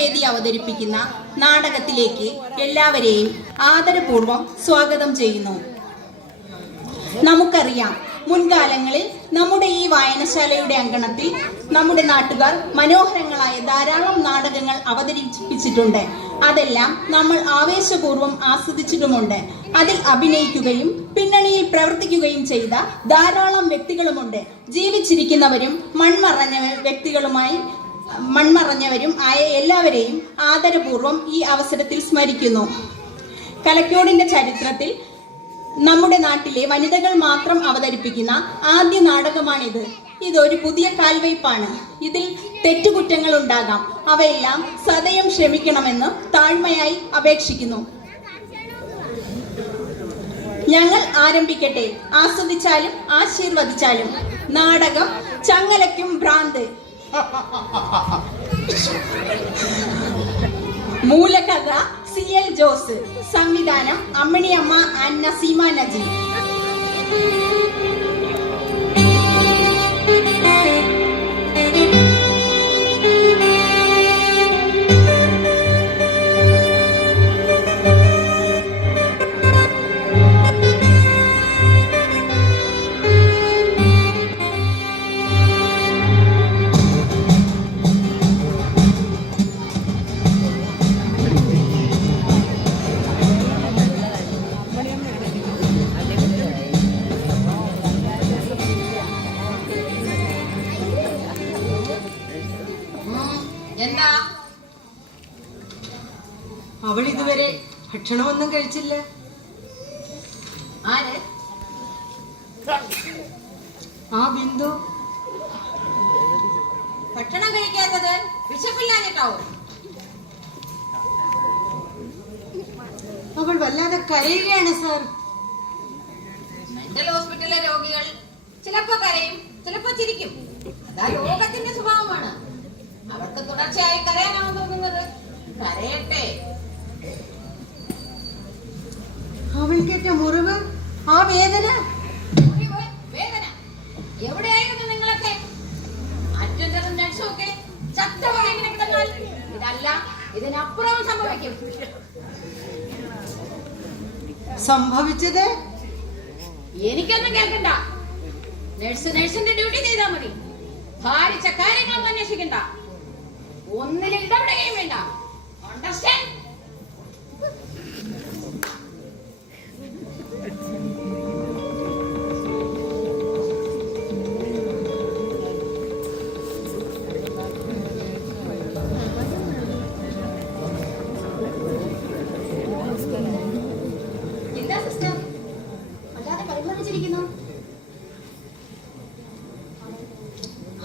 വേദി അവതരിപ്പിക്കുന്ന നാടകത്തിലേക്ക് എല്ലാവരെയും ആദരപൂർവ്വം സ്വാഗതം ചെയ്യുന്നു. നമുക്കറിയാം, മുൻകാലങ്ങളിൽ നമ്മുടെ ഈ വായനശാലയുടെ അങ്കണത്തിൽ നമ്മുടെ നാട്ടുകാർ മനോഹരങ്ങളായ ധാരാളം നാടകങ്ങൾ അവതരിപ്പിച്ചിട്ടുണ്ട്. അതെല്ലാം നമ്മൾ ആവേശപൂർവ്വം ആസ്വദിച്ചിട്ടുമുണ്ട്. അതിൽ അഭിനയിക്കുകയും പിന്നണിയിൽ പ്രവർത്തിക്കുകയും ചെയ്ത ധാരാളം വ്യക്തികളുമുണ്ട്. ജീവിച്ചിരിക്കുന്നവരും മൺമറഞ്ഞവരും ആയ എല്ലാവരെയും ആദരപൂർവ്വം ഈ അവസരത്തിൽ സ്മരിക്കുന്നു. കലക്കോടിന്റെ ചരിത്രത്തിൽ നമ്മുടെ നാട്ടിലെ വനിതകൾ മാത്രം അവതരിപ്പിക്കുന്ന ആദ്യ നാടകമാണിത്. ഇതൊരു പുതിയ കാൽവയ്പാണ്. ഇതിൽ തെറ്റുകുറ്റങ്ങൾ ഉണ്ടാകാം. അവയെല്ലാം സദയം ക്ഷമിക്കണമെന്ന് താഴ്മയായി അപേക്ഷിക്കുന്നു. ഞങ്ങൾ ആരംഭിക്കട്ടെ. ആസ്വദിച്ചാലും ആശീർവദിച്ചാലും. നാടകം ചങ്ങലയ്ക്കും ഭ്രാന്ത്. മൂലകഥ CL ജോസ്. സംവിധാനം അമ്മിണിയമ്മ ആൻഡ് നസീമ നജീം. അവൾ ഇതുവരെ ഭക്ഷണമൊന്നും കഴിച്ചില്ല. ആര്? ആ ബിന്ദു. ഭക്ഷണം കഴിക്കാത്തത് വിശപ്പില്ലാഞ്ഞിട്ടാവും. അവൾ വല്ലാതെ കരയുകയാണ് സാർ. മെന്റൽ ഹോസ്പിറ്റലിലെ രോഗികൾ ചിലപ്പോ കരയും, ചിലപ്പോ ചിരിക്കും. അതാ രോഗത്തിന്റെ സ്വഭാവമാണ്. അവർക്ക് തുടർച്ചയായി കരയാനാവും തോന്നുന്നത്. കരയട്ടെ. അവൾക്കേറ്റ മുറിവ്, ആ വേദന. വേദന എവിടെയായിരുന്നു നിങ്ങളൊക്കെ? അറ്റൻഡറും നഴ്സും ഒക്കെ ചത്തവണ ഇങ്ങനെ കിടന്നാൽ ഇതല്ല, ഇതിനപ്പുറവും സംഭവിക്കും. സംഭവിച്ചത് എനിക്കൊന്നും കേൾക്കണ്ട. നഴ്സിന്റെ ഡ്യൂട്ടി ചെയ്താൽ മതി. ഭാരിച്ച കാര്യങ്ങളൊന്നും അന്വേഷിക്കണ്ട. ഒന്നിലും ഇടപെടുകയും വേണ്ട. അണ്ടർസ്റ്റാൻഡ്?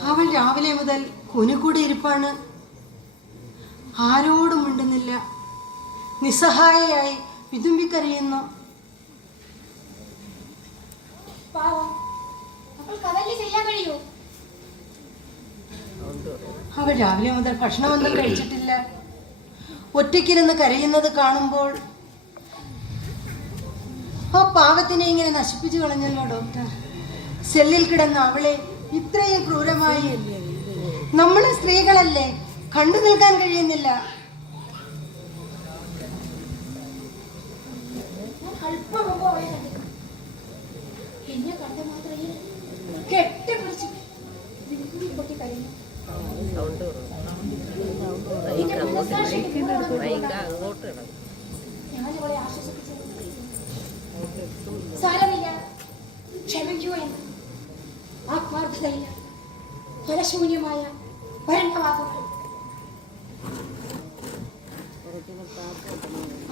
അവൾ രാവിലെ മുതൽ കുനുകൂടി ഇരിപ്പാണ്. ആരോടും മിണ്ടുന്നില്ല. നിസ്സഹായയായി വിതുമ്പിക്കരയുന്നു. അവൾ രാവിലെ മുതൽ ഭക്ഷണമൊന്നും കഴിച്ചിട്ടില്ല. ഒറ്റയ്ക്കിരുന്ന് കരയുന്നത് കാണുമ്പോൾ ആ പാവത്തിനെ ഇങ്ങനെ നശിപ്പിച്ചു കളഞ്ഞല്ലോ ഡോക്ടർ. സെല്ലിൽ കിടന്ന അവളെ ഇത്രയും ക്രൂരമായി നമ്മളെ സ്ത്രീകളല്ലേ കണ്ടു നിൽക്കാൻ കഴിയുന്നില്ല. ക്ഷമിക്കൂ എന്ന് ആത്മാർത്ഥതയില്ല, ഫലശൂന്യമായ പരണ്ണവാദങ്ങൾ.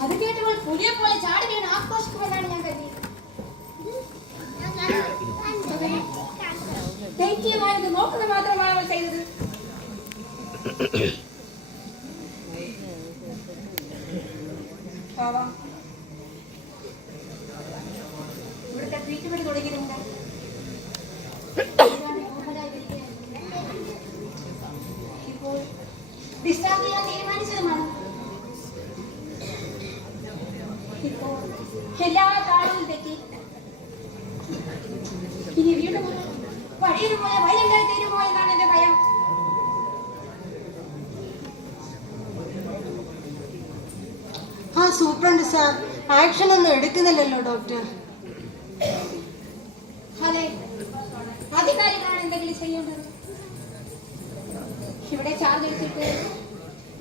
അത് കേട്ടവൾ പുലിയെ പോലെ ചാടി വീണ് ആക്രോശിക്കുമെന്നാണ് ഞാൻ കരുതിയത്. ദൈത്യമായത് നോക്കുന്നത് മാത്രമാണ് അവൾ ചെയ്തത്. ഇവിടുത്തെ ട്രീറ്റ്മെന്റ് തുടങ്ങിയിട്ടുണ്ട്. ഇപ്പോൾ ഡിസ്ചാർജ് ചെയ്യാൻ തീരുമാനിച്ചതുമാണ്. ഇപ്പോൾ എല്ലാ താളവും തെറ്റി ഇനി വീണ്ടും പഴയതുപോലെ വൈലന്റായി തീരുമോ എന്നാണ് എന്റെ ഭയം. സൂപ്രണ്ട് സാർ ആക്ഷൻ ഒന്നും എടുക്കുന്നില്ലല്ലോ ഡോക്ടർ. അതെ, അധികാരികളാണ് എന്തെങ്കിലും ചെയ്യേണ്ടത്. ഇവിടെ ചാർജ് എടുത്തിട്ട്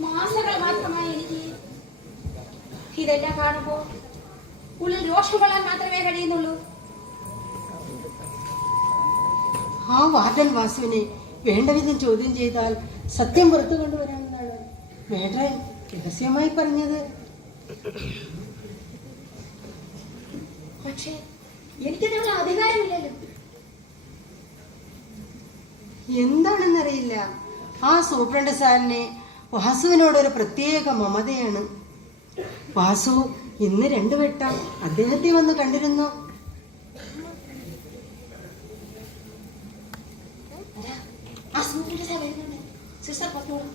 മാസങ്ങൾ മാത്രമായി എനിക്ക് ഇതെല്ലാം കാണുമ്പോ ഉള്ളിൽ രോഷം കൊള്ളാൻ മാത്രമേ കഴിയുന്നുള്ളൂ. ആ വാർഡൻ വാസുവിനെ വേണ്ട വിധം ചോദ്യം ചെയ്താൽ സത്യം പുറത്തു കൊണ്ടുവരാമെന്നാണ് മേഡ്രൻ രഹസ്യമായി പറഞ്ഞത്. പക്ഷേ എനിക്കതിനുള്ള അധികാരമില്ലല്ലോ. എന്താണെന്നറിയില്ല, ആ സൂപ്രണ്ട് സാറിനെ വാസുവിനോടൊരു പ്രത്യേക മമതയാണ്. വാസു ഇന്ന് 2 വട്ടം അദ്ദേഹത്തെ വന്ന് കണ്ടിരുന്നു. ആ സൂപ്രണ്ട് സാർ വരുന്നുണ്ട്. സിസ്റ്റർ പറഞ്ഞോളൂ.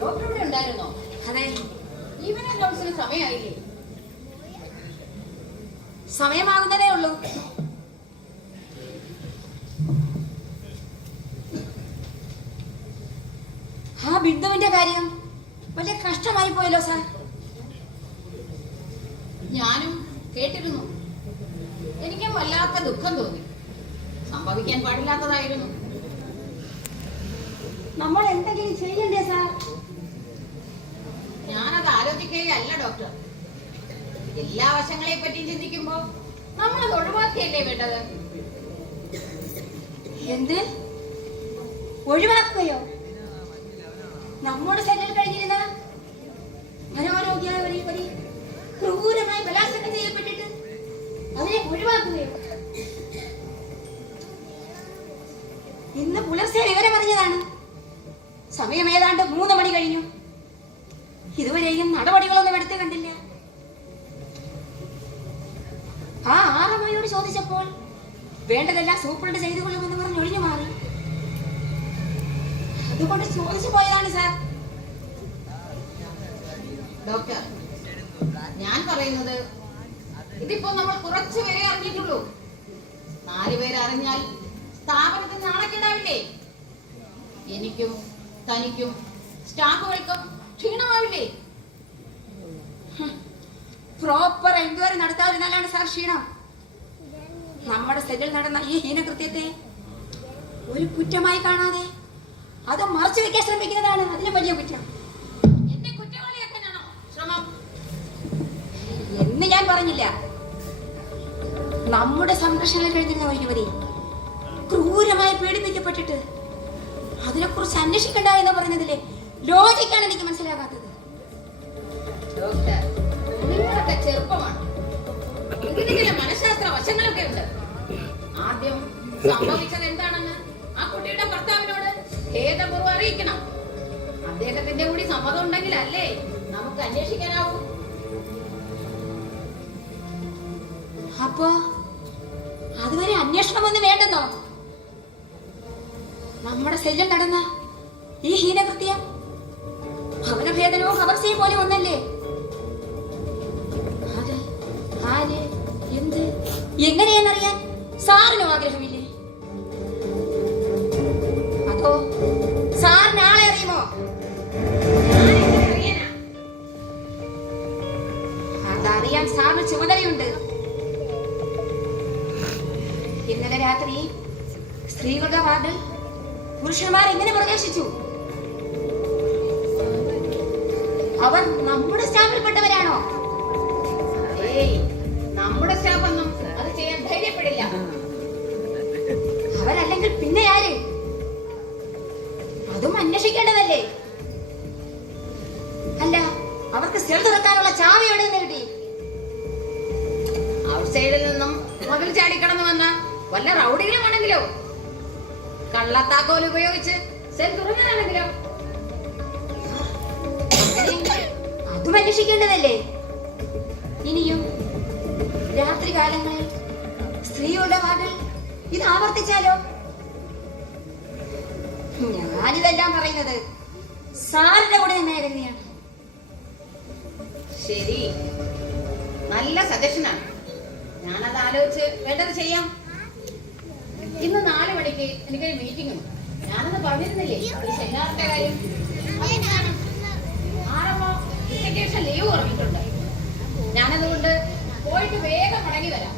ഡോക്ടർ ഇവിടെ ഉണ്ടായിരുന്നോ? അതെ, ഈവനിംഗ് റൗണ്ട്സിന് സമയമായില്ലേ? സമയമാകുന്നതേ ഉള്ളൂ. ആ ബിന്ദുവിന്റെ കാര്യം വലിയ കഷ്ടമായി പോയല്ലോ സാർ. ഞാനും കേട്ടിരുന്നു. എനിക്കും വല്ലാത്ത ദുഃഖം തോന്നി. സംഭവിക്കാൻ പാടില്ലാത്തതായിരുന്നു. നമ്മൾ എന്തെങ്കിലും ചെയ്യണ്ടേ സാർ? ഞാനത് ആലോചിക്കുകയല്ല ഡോക്ടർ. എല്ലാ വശങ്ങളെ പറ്റിയും ചിന്തിക്കുമ്പോ നമ്മളത് ഒഴിവാക്കിയല്ലേ വേണ്ടത്. എന്ത് ഒഴിവാക്കുകയോ? നമ്മുടെ സെല്ലിൽ കഴിഞ്ഞിരുന്ന മനോരോഗ്യായ ഒരു ക്രൂരമായി ബലാത്സംഗം ചെയ്യപ്പെട്ടിട്ട് അതിനെ ഒഴിവാക്കുകയോ? ഇന്ന് പുലർച്ചെ വിവരം അറിഞ്ഞതാണ്. സമയം ഏതാണ്ട് 3 മണി കഴിഞ്ഞു. ഇതുവരെയും നടപടികളൊന്നും എടുത്തു കണ്ടില്ല. ആ ആറമ്മയോട് ചോദിച്ചപ്പോൾ വേണ്ടതെല്ലാം സൂപ്രണ്ട് ചെയ്തു കൊള്ളുമെന്ന് പറഞ്ഞ് ഒഴിഞ്ഞു മാറി. അതുകൊണ്ട് ചോദിച്ചു പോയതാണ് സാർ. ഡോക്ടർ, ഞാൻ പറയുന്നത് ഇതിപ്പോ നമ്മൾ കുറച്ചു പേരെ അറിഞ്ഞിട്ടുള്ളൂ. 4 പേര് അറിഞ്ഞാൽ സ്ഥാപനത്തിന് നാണക്കേടാവില്ലേ? എനിക്കും തനിക്കും സ്റ്റാഫുകൾക്കും ക്ഷീണമാവില്ലേ? പ്രോപ്പർ എൻക്വയറി നടത്താതിരുന്നാലാണ് സാർ ക്ഷീണം. നമ്മുടെ സെല്ലിൽ നടന്ന ഈ ഹീനകൃത്യത്തെ ഒരു കുറ്റമായി കാണാതെ അത് മറച്ചു വെക്കാൻ ശ്രമിക്കുന്നതാണ് അതിലും വലിയ കുറ്റം. എന്നെ കുറ്റവാളിയാക്കാനാണോ ശ്രമം? എന്ന് ഞാൻ പറഞ്ഞില്ല. നമ്മുടെ സംരക്ഷണയിൽ കഴിഞ്ഞിരുന്ന ഒരു യുവതി ക്രൂരമായി പീഡിപ്പിക്കപ്പെട്ടിട്ട് അതിനെക്കുറിച്ച് അന്വേഷിക്കണ്ട എന്ന് പറയുന്നതിലെ ലോജിക്കാണ് എനിക്ക് മനസ്സിലാകാത്തത്. ഡോക്ടർ, നിങ്ങളൊക്കെ ചെറുപ്പമാണ്. ഇതിന് ചില മനഃശാസ്ത്ര വശങ്ങളൊക്കെ ഉണ്ട്. ആദ്യം സംഭവിച്ചത് എന്താണെന്ന് ആ കുട്ടിയുടെ ഭർത്താവിനോട് ഖേദപൂർവ്വം അറിയിക്കണം. അദ്ദേഹത്തിന്റെ കൂടി സമ്മതം ഉണ്ടെങ്കിൽ അല്ലേ നമുക്ക് അന്വേഷിക്കാനാവൂ. അപ്പോ അതുവരെ അന്വേഷണമൊന്നും വേണ്ടെന്നോ? നമ്മുടെ സെല്ലിൽ നടന്ന ഈ ഹീനകൃത്യം ഭവനഭേദനവും കവർച്ചയും പോലെ ഒന്നല്ലേ? അത് ആര്, എന്ത്, എങ്ങനെയെന്നറിയാൻ സാറിനും ആഗ്രഹമില്ലേ? അതോ സാറിന് ആളെ അറിയുമോ? ഞാനെങ്ങനെ അറിയാനാ? അതറിയാൻ സാറിന് ചുമതലയുണ്ട്. ഇന്നലെ രാത്രി സ്ത്രീകളുടെ വാർഡിൽ പുരുഷന്മാർ എങ്ങനെ പ്രവേശിച്ചു? അവർ നമ്മുടെ സ്റ്റാഫിൽപ്പെട്ടവരാണോ? ഏയ്, നമ്മുടെ സ്റ്റാഫൊന്നും അത് ചെയ്യാൻ ധൈര്യപ്പെടില്ല. അവരല്ലെങ്കിൽ പിന്നെ ആര്? അതും അന്വേഷിക്കേണ്ടതല്ലേ? അല്ല, അവർക്ക് സെൽ തുറക്കാനുള്ള ചാവി എവിടെ നിന്ന് കിട്ടി? ഔട്ട് സൈഡിൽ നിന്നും മതിൽ ചാടിക്കടന്നു വന്ന വല്ല റൗഡികളുമാണെങ്കിലോ, കള്ളത്താക്കോൽ ഉപയോഗിച്ച് സെൽ തുറന്നതാണെങ്കിലോ? അതും അന്വേഷിക്കേണ്ടതല്ലേ? ഇനിയും രാത്രി കാലങ്ങളിൽ സ്ത്രീകളുടെ വാർഡിൽ ഇത് ആവർത്തിച്ചാലോ? ഞാനിതെല്ലാം പറയുന്നത് സാറിന്റെ കൂടെ തന്നെ കരുതിയാണ്. ശരി, നല്ല സജഷനാണ്. ഞാനത് ആലോചിച്ച് വേണ്ടത് ചെയ്യാം. ഇന്ന് 4 മണിക്ക് എനിക്കൊരു മീറ്റിംഗ് ഉണ്ട്. ഞാനത് പറഞ്ഞിരുന്നില്ലേ ഒരു സെമിനാറിന്റെ കാര്യം. ആരപ്പോ ഉച്ചയ്ക്ക് ശേഷം ലീവ് പറഞ്ഞിട്ടുണ്ട്. ഞാനതുകൊണ്ട് പോയിട്ട് വേഗം മടങ്ങി വരാം.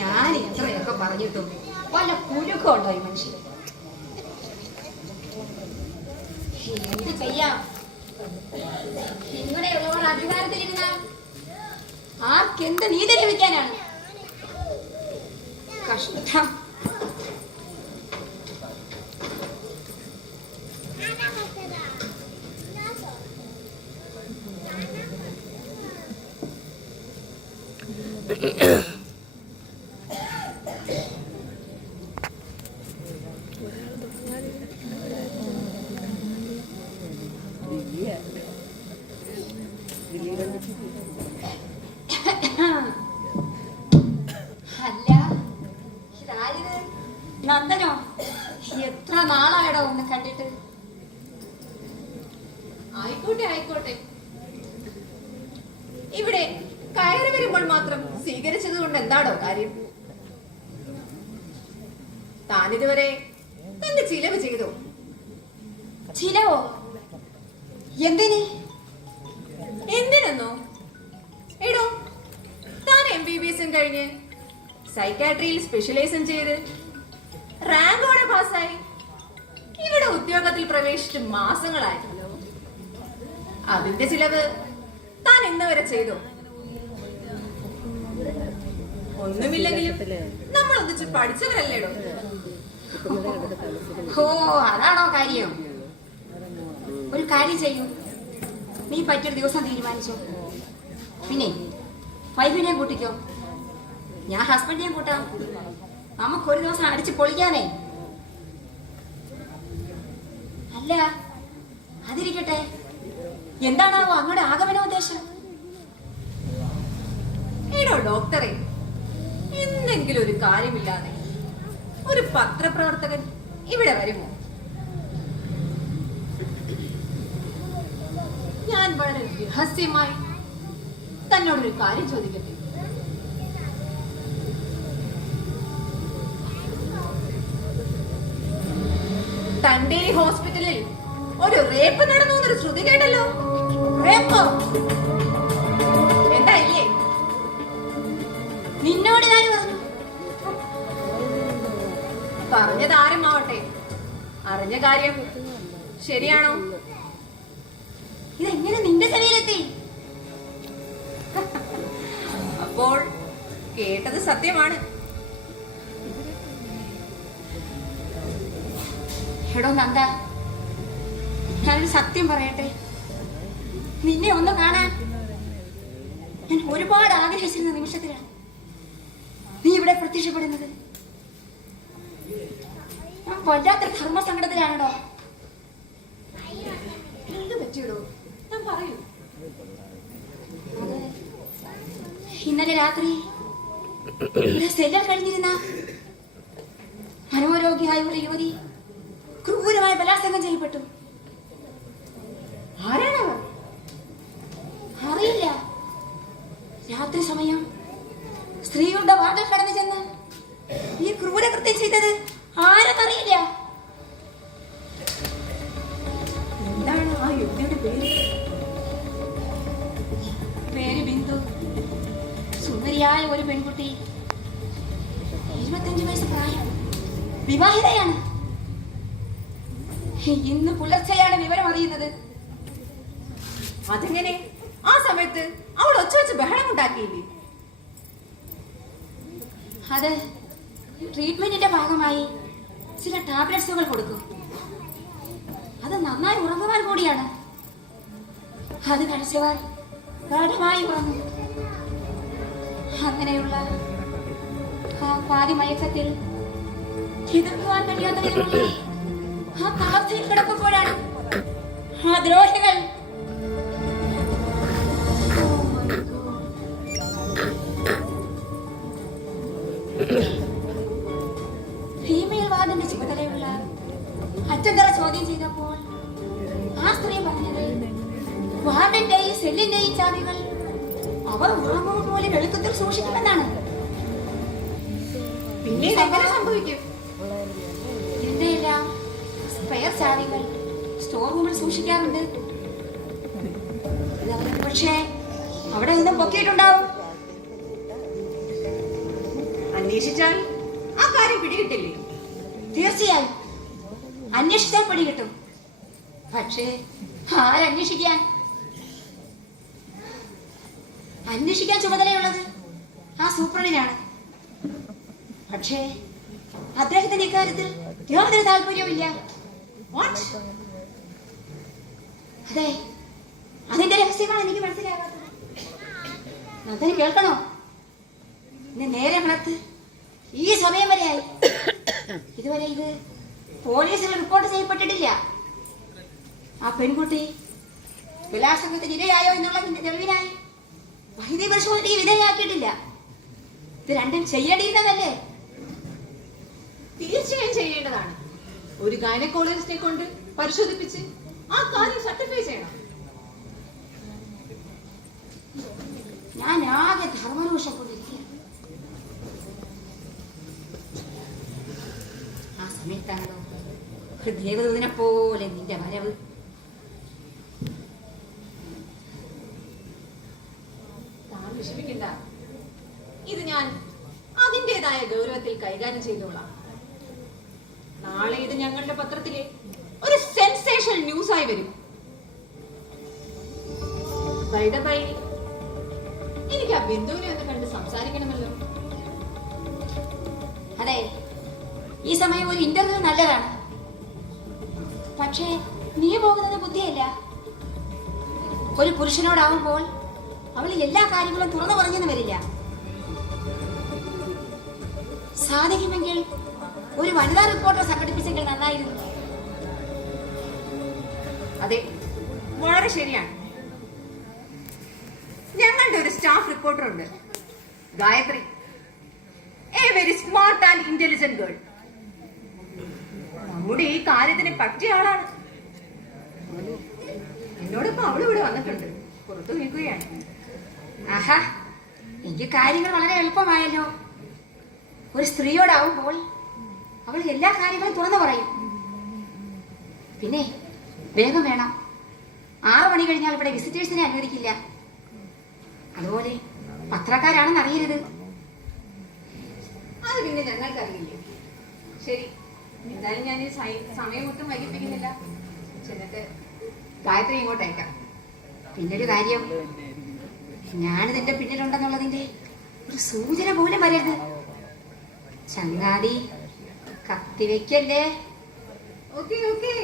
ഞാൻ എത്രയൊക്കെ പറഞ്ഞിട്ടും വല്ല കുലുക്കമുണ്ടോ ഈ മനുഷ്യൻ? എന്ത് ചെയ്യാം? ഇങ്ങനെയുള്ളവർ അധികാരത്തിലിരുന്ന ആർക്കെന്ത് നീതി ലഭിക്കാനാണ്? കഷ്ടം. അല്ല, ഇതാരിത്? നന്ദനോ? എത്ര നാളായടോ ഒന്ന് കണ്ടിട്ട്? ആയിക്കോട്ടെ ആയിക്കോട്ടെ. ഇവിടെ കയറി വരുമ്പോൾ മാത്രം സ്വീകരിച്ചത് കൊണ്ട് എന്താണോ കാര്യം? താനിതുവരെ തന്റെ ചിലവ് ചെയ്തോ? ചിലവോ? എന്തിന്? എന്തിനെന്നോ? എടോ, താൻ MBBS കഴിഞ്ഞ് സൈക്കാട്രിയിൽ സ്പെഷ്യലൈസും ചെയ്ത് റാങ്കോടെ പാസ്സായി ഇവിടെ ഉദ്യോഗത്തിൽ പ്രവേശിച്ച് മാസങ്ങളായല്ലോ. അതിന്റെ ചിലവ് താൻ ഇന്ന് വരെ ചെയ്തോ? ഒന്നുമില്ലെങ്കിലും നമ്മൾ ഒന്നിച്ച് പഠിച്ചവരല്ലേടോ. ഓ, അതാണോ കാര്യം? ഒരു കാര്യം ചെയ്യൂ, നീ പറ്റിയൊരു ദിവസം തീരുമാനിച്ചോ. പിന്നെ വൈഫിനെയും കൂട്ടിക്കോ, ഞാൻ ഹസ്ബൻഡിനെയും കൂട്ടാം. നമുക്കൊരു ദിവസം അടിച്ച് പൊളിക്കാനേ. അല്ല, അതിരിക്കട്ടെ, എന്താണാവോ അങ്ങോട്ട് ആഗമനോദ്ദേശം? ഏടോ ഡോക്ടറെ, എന്തെങ്കിലും ഒരു കാര്യമില്ലാതെ ഒരു പത്രപ്രവർത്തകൻ ഇവിടെ വരുമോ? ഞാൻ വളരെ രഹസ്യമായി തന്നോടൊരു കാര്യം ചോദിക്കട്ടെ. തന്റെ ഈ ഹോസ്പിറ്റലിൽ ഒരു റേപ്പ് നടന്നു എന്നൊരു ശ്രുതി കേട്ടല്ലോ. റേപ്പോ? എന്തായില്ലേ? നിന്നോട് ഞാൻ പറഞ്ഞു. പറഞ്ഞത് ആരുമാവട്ടെ, അറിഞ്ഞ കാര്യം ശരിയാണോ? ഇതെങ്ങനെ നിന്റെ ചെവിയിലെത്തി? അപ്പോൾ കേട്ടത് സത്യമാണ്. എടോ നന്ദ, ഞാനൊരു സത്യം പറയട്ടെ. നിന്നെ ഒന്ന് കാണാൻ ഞാൻ ഒരുപാട് ആഗ്രഹിച്ചിരുന്ന നിമിഷത്തിലാണ് നീ ഇവിടെ പ്രത്യക്ഷപ്പെടുന്നത്. ഞാൻ വല്ലാത്തൊരു ധർമ്മസങ്കടത്തിലാണോ? എന്ത് പറ്റിയടോ? ഞാൻ പറയൂ. അത് ഇന്നലെ രാത്രി ഇവിടെ സെല്ലിൽ കഴിഞ്ഞിരുന്ന മനോരോഗിയായ ഒരു യുവതി ക്രൂരമായി ബലാത്സംഗം ചെയ്യപ്പെട്ടു. ആരാണവർ? അറിയില്ല. രാത്രി സമയം സ്ത്രീകളുടെ വാർഡിൽ കടന്നു ചെന്ന് ഈ ക്രൂരകൃത്യം ചെയ്തത് ആരെന്നറിയില്ല. എന്താണ് ആ യുവതിയുടെ പേര്? പേര് ബിന്ദു. സുന്ദരിയായ ഒരു പെൺകുട്ടി, 25 വയസ്സ് പ്രായം, വിവാഹിതയാണ്. ഇന്ന് പുലർച്ചെയാണ് വിവരം അറിയുന്നത്. അതെങ്ങനെ? ആ സമയത്ത് അവൾ ഒച്ച വെച്ച് ബഹളം ഉണ്ടാക്കിയില്ലേ? അത് ട്രീറ്റ്മെന്റിന്റെ ഭാഗമായി ചില ടാബ്ലറ്റ്സുകൾ കൊടുക്കും. അത് നന്നായി ഉറങ്ങുവാൻ കൂടിയാണ്. അത് കഴിച്ചവർ ഗാഠമായി ഉറങ്ങും. അങ്ങനെയുള്ള ആ പാതി മയക്കത്തിൽ എതിർക്കുവാൻ കഴിയാത്ത വിധമുള്ള ആ കാവസ്ഥയിൽ കിടക്കുമ്പോഴാണ് ആ ദ്രോഹികൾ ഫീമെയിൽ വാർഡിന്റെ ചുമതലയുള്ള അറ്റന്തറ ചോദ്യം ചെയ്തപ്പോൾ ആ സ്ത്രീ പറഞ്ഞത് വാർഡിന്റെയും സെല്ലിന്റെയും ചാവികൾ അവർ ഉറങ്ങും പോലെ വെളുക്കത്തിൽ സൂക്ഷിക്കുമെന്നാണ്. പിന്നീട് എങ്ങനെ സംഭവിക്കും? എന്റെ എല്ലാം സ്പെയർ ചാവികൾ സ്റ്റോർ റൂമിൽ സൂക്ഷിക്കാറുണ്ട്. പക്ഷേ അവിടെ നിന്നും പൊക്കിയിട്ടുണ്ടാവും. അന്വേഷിച്ചാൽ ആ കാര്യം പിടികിട്ടില്ലേ? തീർച്ചയായും അന്വേഷിച്ചാൽ പിടികിട്ടും. പക്ഷേ ആരന്വേഷിക്കാൻ? അന്വേഷിക്കാൻ ചുമതലയുള്ളത് ആ സൂപ്രണ്ടിനാണ്. പക്ഷേ അദ്ദേഹത്തിന്റെ ഇക്കാര്യത്തിൽ യാതൊരു താല്പര്യവുമില്ല. അതെ, അതിന്റെ രഹസ്യമാണ് എനിക്ക് മനസ്സിലാകാത്തത്. അതിന് കേൾക്കണോ? ഇന്ന് നേരെ വളർത്ത് ഈ സമയം വരെയായി ഇതുവരെ ഇത് പോലീസിൽ റിപ്പോർട്ട് ചെയ്യപ്പെട്ടിട്ടില്ല. ആ പെൺകുട്ടി ബലാത്സംഗത്തിന് ഇരയായോ എന്നുള്ളതിന്റെ തെളിവിനായി വൈദ്യ പരിശോധനയ്ക്ക് വിധേയമാക്കിയിട്ടില്ല. ഇത് രണ്ടും ചെയ്യേണ്ടിയിരുന്നതല്ലേ? തീർച്ചയായും ചെയ്യേണ്ടതാണ്. ഒരു ഗൈനക്കോളജിസ്റ്റിനെ കൊണ്ട് പരിശോധിപ്പിച്ച് ആ കാര്യം സർട്ടിഫൈ ചെയ്യണം. ഞാൻ ആകെ ധർമ്മരോഷം കൊണ്ടിരിക്കുക. ആ സമയത്താണല്ലോ ഒരു ദേവദൂതനെ പോലെ നിന്റെ വരവ്. താൻ വിഷമിക്കണ്ട, ഇത് ഞാൻ അതിൻ്റെതായ ഗൗരവത്തിൽ കൈകാര്യം ചെയ്തോളാം. നാളെ ഇത് ഞങ്ങളുടെ പത്രത്തിലെ ഒരു സെൻസേഷണൽ ന്യൂസായി വരും. ബൈ ദ ബൈ, എനിക്ക് ആ ബിന്ദുവിനെ ഒന്ന് കണ്ട് സംസാരിക്കണമല്ലോ. അതെ, ഈ സമയം ഒരു ഇന്റർവ്യൂ നല്ലതാണ്. പക്ഷേ നീ പോകുന്നത് ബുദ്ധിയല്ല. ഒരു പുരുഷനോടാവുമ്പോൾ അവൾ എല്ലാ കാര്യങ്ങളും തുറന്നു പറഞ്ഞെന്ന് വരില്ല. സാധിക്കുമെങ്കിൽ ഒരു വനിതാ റിപ്പോർട്ടർ സംഘടിപ്പിച്ചെങ്കിൽ നന്നായിരുന്നു. അതെ, വളരെ ശരിയാണ്. ഞങ്ങളുടെ ഒരു സ്റ്റാഫ് റിപ്പോർട്ടർ ഉണ്ട്, Gayathri. A very smart and intelligent girl. നമ്മുടെ ഈ കാര്യത്തിന് പറ്റിയ ആളാണ്. എന്നോടൊപ്പം അവൾ ഇവിടെ വന്നിട്ടുണ്ട്, പുറത്തു നിൽക്കുകയാണ്. ആഹാ, എനിക്ക് കാര്യങ്ങൾ വളരെ എളുപ്പമായല്ലോ. ഒരു സ്ത്രീയോടാവുമ്പോൾ അവൾ എല്ലാ കാര്യങ്ങളും തുറന്നു പറയും. പിന്നെ വേഗം വേണം. 6 മണി കഴിഞ്ഞാൽ ഇവിടെ വിസിറ്റേഴ്സിനെ അനുവദിക്കില്ല. അതുപോലെ പത്രക്കാരാണെന്ന് അറിയരുത്. അത് പിന്നെ ഞങ്ങൾക്കറിയില്ലേ. ശരി, എന്തായാലും ഞാൻ ഈ സമയം ഒട്ടും വൈകിപ്പിക്കുന്നില്ല. ചെന്നിട്ട് ഗായത്രി ഇങ്ങോട്ട് അയക്കാം. പിന്നൊരു കാര്യം, ഞാനിതിന്റെ പിന്നിലുണ്ടെന്നുള്ളതിന്റെ ഒരു സൂചന പോലും വരരുത്. ചങ്ങാതി കത്തിവെക്കല്ലേ? Okay okay.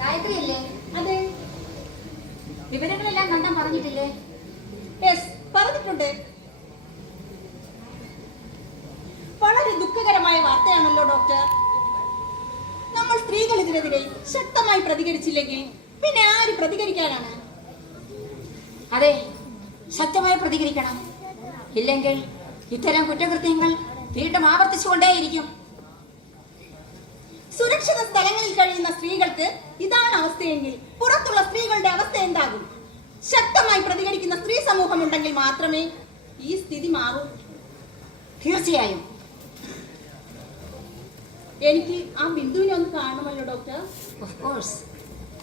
ഗായത്രിയല്ലേ? അതെ, വിവരങ്ങളെല്ലാം കണ്ടാൻ പറഞ്ഞിട്ടില്ലേ? യെസ്, പറഞ്ഞിട്ടുണ്ട്. വളരെ ദുഃഖകരമായ വാർത്തയാണല്ലോ ഡോക്ടർ. നമ്മൾ സ്ത്രീകൾ ഇതിനെതിരെ ശക്തമായി പ്രതികരിച്ചില്ലെങ്കിൽ പിന്നെ ആര് പ്രതികരിക്കാനാണ്? അതെ, ശക്തമായി പ്രതികരിക്കണം. ഇല്ലെങ്കിൽ ഇത്തരം കുറ്റകൃത്യങ്ങൾ വീണ്ടും ആവർത്തിച്ചുകൊണ്ടേയിരിക്കും. സുരക്ഷിത സ്ഥലങ്ങളിൽ കഴിയുന്ന സ്ത്രീകൾക്ക് ഇതാണ് അവസ്ഥയെങ്കിൽ പുറത്തുള്ള സ്ത്രീകളുടെ അവസ്ഥ എന്താകും? ശക്തമായി പ്രതികരിക്കുന്ന സ്ത്രീ സമൂഹം ഉണ്ടെങ്കിൽ മാത്രമേ ഈ സ്ഥിതി മാറൂ. തീർച്ചയായും. എനിക്ക് ആ ബിന്ദുവിനെ ഒന്ന് കാണണമല്ലോ ഡോക്ടർ. Of course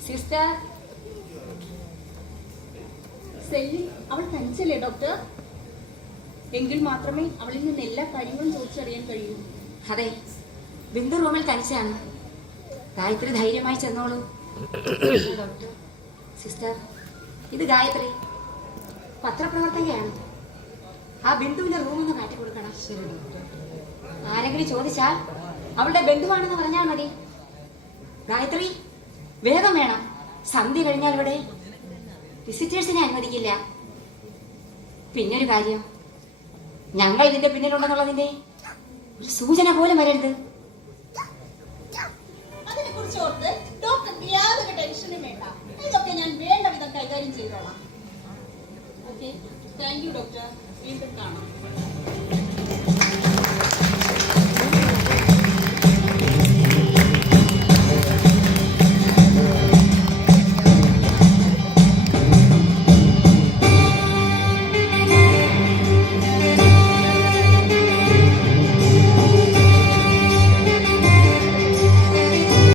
sister. സെല്ലിൽ അവൾ തനിച്ചല്ലേ ഡോക്ടർ? എങ്കിൽ മാത്രമേ അവളിൽ നിന്ന് എല്ലാ കാര്യങ്ങളും ചോദിച്ചറിയാൻ കഴിയൂ. അതെ, ബിന്ദു റൂമിൽ തനിച്ചാണ്. ഗായത്രി ധൈര്യമായി ചെന്നോളൂ. ഡോക്ടർ. സിസ്റ്റർ, ഇത് ഗായത്രി പത്രപ്രവർത്തകയാണ്. ആ ബിന്ദുവിന്റെ റൂമൊന്ന് മാറ്റി കൊടുക്കണം. ശരി ഡോക്ടർ. ആരെങ്കിലും ചോദിച്ചാൽ അവളുടെ ബന്ധുവാണെന്ന് പറഞ്ഞാൽ മതി. ഗായത്രി, വേഗം വേണം. സന്ധ്യ കഴിഞ്ഞാൽ ഇവിടെ വിസിറ്റേഴ്സിനെ അനുവദിക്കില്ല. പിന്നൊരു കാര്യം, ഞങ്ങൾ ഇതിന്റെ പിന്നിലുണ്ടെന്നുള്ളതിന്റെ ഒരു സൂചന പോലും വരരുത്. അതിനെ കുറിച്ച് ഓർത്ത് ഡോക്ടർക്ക് യാതൊരു ടെൻഷനും വേണ്ട. ഇതൊക്കെ ഞാൻ വേണ്ട വിധം കൈകാര്യം ചെയ്തോളാം. Okay, thank you doctor. വീണ്ടും കാണാം.